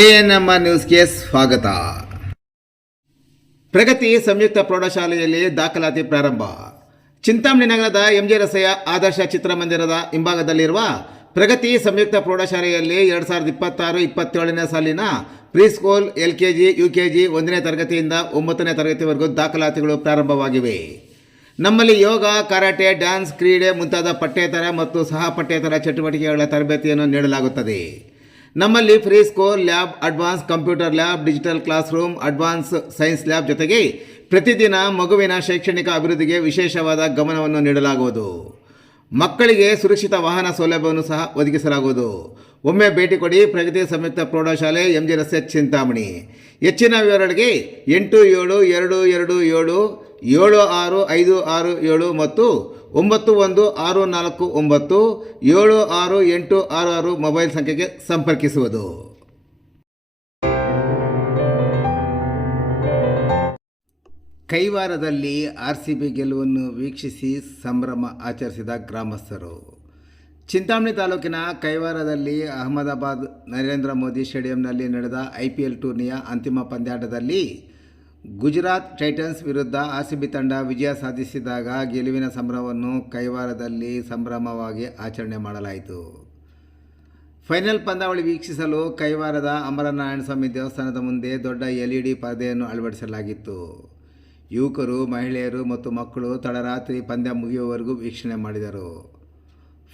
ANM ನ್ಯೂಸ್ಗೆ ಸ್ವಾಗತ. ಪ್ರಗತಿ ಸಂಯುಕ್ತ ಪ್ರೌಢಶಾಲೆಯಲ್ಲಿ ದಾಖಲಾತಿ ಪ್ರಾರಂಭ. ಚಿಂತಾಮಣಿ ನಗರದ ಎಂಜೆ ರಸ್ತೆಯ ಆದರ್ಶ ಚಿತ್ರಮಂದಿರದ ಹಿಂಭಾಗದಲ್ಲಿರುವ ಪ್ರಗತಿ ಸಂಯುಕ್ತ ಪ್ರೌಢಶಾಲೆಯಲ್ಲಿ 2026-27ನೇ ಸಾಲಿನ ಪ್ರೀಸ್ಕೂಲ್, LKG, UKG 1ನೇ ತರಗತಿಯಿಂದ 9ನೇ ತರಗತಿವರೆಗೂ ದಾಖಲಾತಿಗಳು ಪ್ರಾರಂಭವಾಗಿವೆ. ನಮ್ಮಲ್ಲಿ ಯೋಗ, ಕರಾಟೆ, ಡ್ಯಾನ್ಸ್, ಕ್ರೀಡೆ ಮುಂತಾದ ಪಠ್ಯೇತರ ಮತ್ತು ಸಹ ಪಠ್ಯೇತರ ಚಟುವಟಿಕೆಗಳ ತರಬೇತಿಯನ್ನು ನೀಡಲಾಗುತ್ತದೆ. ನಮ್ಮಲ್ಲಿ free school, lab, advance computer lab, digital class room, advance science lab ಜೊತೆಗೆ ಪ್ರತಿದಿನ ಮಗುವಿನ ಶೈಕ್ಷಣಿಕ ಅಭಿವೃದ್ಧಿಗೆ ವಿಶೇಷವಾದ ಗಮನವನ್ನು ನೀಡಲಾಗುವುದು. ಮಕ್ಕಳಿಗೆ ಸುರಕ್ಷಿತ ವಾಹನ ಸೌಲಭ್ಯವನ್ನು ಸಹ ಒದಗಿಸಲಾಗುವುದು. ಒಮ್ಮೆ ಭೇಟಿ ಕೊಡಿ. ಪ್ರಗತಿ ಸಂಯುಕ್ತ ಪ್ರೌಢಶಾಲೆ, ಎಂಜೆ ರಸ್ತೆ, ಚಿಂತಾಮಣಿ. ಹೆಚ್ಚಿನ ವಿವರಗಳಿಗೆ 8776576567 ಮತ್ತು 9164976866 ಮೊಬೈಲ್ ಸಂಖ್ಯೆಗೆ ಸಂಪರ್ಕಿಸುವುದು. ಕೈವಾರದಲ್ಲಿ RCB ಗೆಲುವನ್ನು ವೀಕ್ಷಿಸಿ ಸಂಭ್ರಮ ಆಚರಿಸಿದ ಗ್ರಾಮಸ್ಥರು. ಚಿಂತಾಮಣಿ ತಾಲೂಕಿನ ಕೈವಾರದಲ್ಲಿ ಅಹಮದಾಬಾದ್ ನರೇಂದ್ರ ಮೋದಿ ಸ್ಟೇಡಿಯಂನಲ್ಲಿ ನಡೆದ IPL ಟೂರ್ನಿಯ ಅಂತಿಮ ಪಂದ್ಯಾಟದಲ್ಲಿ ಗುಜರಾತ್ ಟೈಟನ್ಸ್ ವಿರುದ್ಧ RCB ತಂಡ ವಿಜಯ ಸಾಧಿಸಿದಾಗ ಗೆಲುವಿನ ಸಂಭ್ರಮವನ್ನು ಕೈವಾರದಲ್ಲಿ ಸಂಭ್ರಮವಾಗಿ ಆಚರಣೆ ಮಾಡಲಾಯಿತು. ಫೈನಲ್ ಪಂದ್ಯಾವಳಿ ವೀಕ್ಷಿಸಲು ಕೈವಾರದ ಅಮರನಾರಾಯಣ ಸ್ವಾಮಿ ದೇವಸ್ಥಾನದ ಮುಂದೆ ದೊಡ್ಡ LED ಪರದೆಯನ್ನು ಅಳವಡಿಸಲಾಗಿತ್ತು. ಯುವಕರು, ಮಹಿಳೆಯರು ಮತ್ತು ಮಕ್ಕಳು ತಡರಾತ್ರಿ ಪಂದ್ಯ ಮುಗಿಯುವವರೆಗೂ ವೀಕ್ಷಣೆ ಮಾಡಿದರು.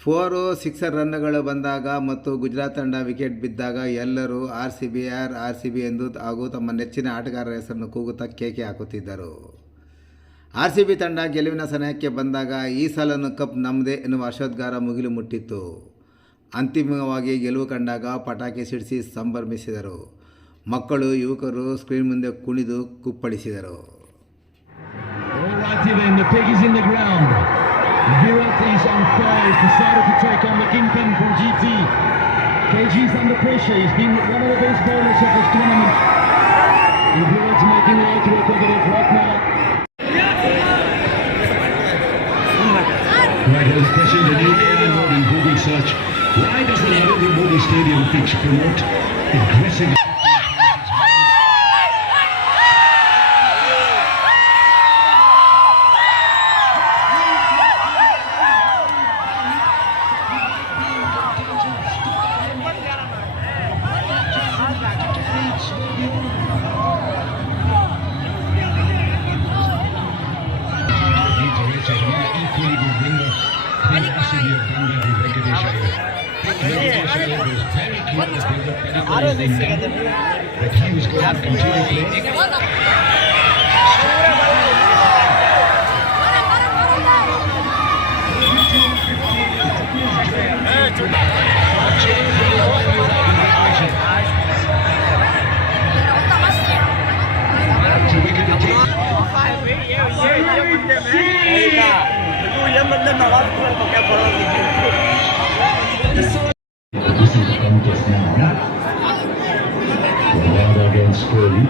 4-6 ರನ್ನುಗಳು ಬಂದಾಗ ಮತ್ತು ಗುಜರಾತ್ ತಂಡ ವಿಕೆಟ್ ಬಿದ್ದಾಗ ಎಲ್ಲರೂ RCB ಎಂದು ಹಾಗೂ ತಮ್ಮ ನೆಚ್ಚಿನ ಆಟಗಾರರ ಹೆಸರನ್ನು ಕೂಗುತ್ತಾ ಕೇಕೆ ಹಾಕುತ್ತಿದ್ದರು. RCB ತಂಡ ಗೆಲುವಿನ ಸನಿಹಕ್ಕೆ ಬಂದಾಗ ಈ ಸಲನು ಕಪ್ ನಮ್ಮದೇ ಎನ್ನುವ ಹರ್ಷೋದ್ಗಾರ ಮುಗಿಲು ಮುಟ್ಟಿತ್ತು. ಅಂತಿಮವಾಗಿ ಗೆಲುವು ಕಂಡಾಗ ಪಟಾಕಿ ಸಿಡಿಸಿ ಸಂಭ್ರಮಿಸಿದರು. ಮಕ್ಕಳು, ಯುವಕರು ಸ್ಕ್ರೀನ್ ಮುಂದೆ ಕುಣಿದು ಕುಪ್ಪಳಿಸಿದರು. Virat is on fire. He's decided to take on the kingpin from GT. KG is under pressure. He's been one of the best bowlers of this tournament. And Virat's making way to recover it right now. Right, there's question the new AI mode in Google search. Why does the Narendra Modi Stadium pitch promote aggressive... equally good winger. RCB have done that with Venkatesh Iyer. Venkatesh Iyer was very clear that the pedigree is in him, that he was going to continue playing. This is the contest now. Ronaldo against Kohli.